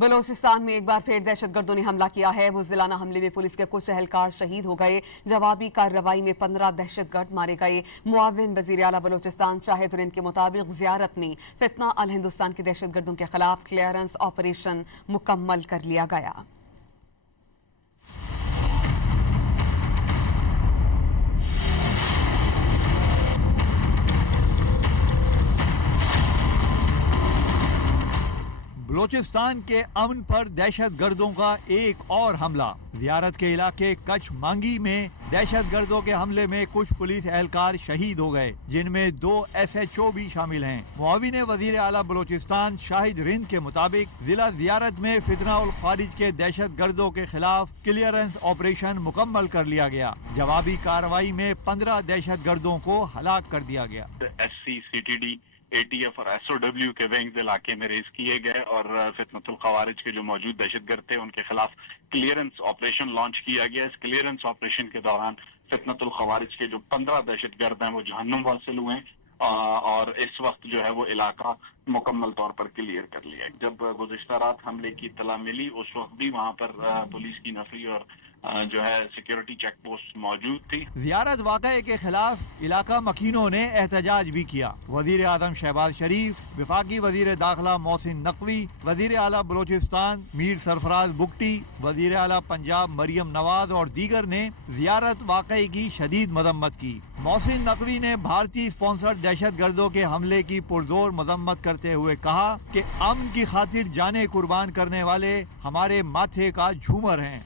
بلوچستان میں ایک بار پھر دہشت گردوں نے حملہ کیا ہے۔ بزدلانہ حملے میں پولیس کے کچھ اہلکار شہید ہو گئے۔ جوابی کارروائی میں 15 دہشت گرد مارے گئے۔ معاون وزیر اعلیٰ بلوچستان شاہد رند کے مطابق زیارت میں فتنہ الہندوستان کے دہشت گردوں کے خلاف کلیئرنس آپریشن مکمل کر لیا گیا۔ بلوچستان کے امن پر دہشت گردوں کا ایک اور حملہ۔ زیارت کے علاقے کچھ مانگی میں دہشت گردوں کے حملے میں کچھ پولیس اہلکار شہید ہو گئے، جن میں 2 SHO بھی شامل ہیں۔ معاون وزیر اعلیٰ بلوچستان شاہد رند کے مطابق ضلع زیارت میں فتنہ الخارج کے دہشت گردوں کے خلاف کلیئرنس آپریشن مکمل کر لیا گیا۔ جوابی کارروائی میں 15 دہشت گردوں کو ہلاک کر دیا گیا۔ SC CTD ATF اور SOW کے ونگز علاقے میں ریز کیے گئے اور فتنۃ الخوارج کے جو موجود دہشت گرد تھے ان کے خلاف کلیئرنس آپریشن لانچ کیا گیا۔ اس کلیئرنس آپریشن کے دوران فتنۃ الخوارج کے جو 15 دہشت گرد ہیں وہ جہنم واصل ہوئے اور اس وقت جو ہے وہ علاقہ مکمل طور پر کلیئر کر لیا۔ جب گزشتہ رات حملے کی اطلاع ملی اس وقت بھی وہاں پر پولیس کی نفری اور جو ہے سیکیورٹی چیک پوسٹ موجود تھی۔ زیارت واقعے کے خلاف علاقہ مکینوں نے احتجاج بھی کیا۔ وزیر اعظم شہباز شریف، وفاقی وزیر داخلہ محسن نقوی، وزیر اعلیٰ بلوچستان میر سرفراز بگٹی، وزیر اعلیٰ پنجاب مریم نواز اور دیگر نے زیارت واقعے کی شدید مذمت کی۔ محسن نقوی نے بھارتی اسپانسرڈ دہشت گردوں کے حملے کی پرزور مذمت کرتے ہوئے کہا کہ امن کی خاطر جانیں قربان کرنے والے ہمارے ماتھے کا جھومر ہیں۔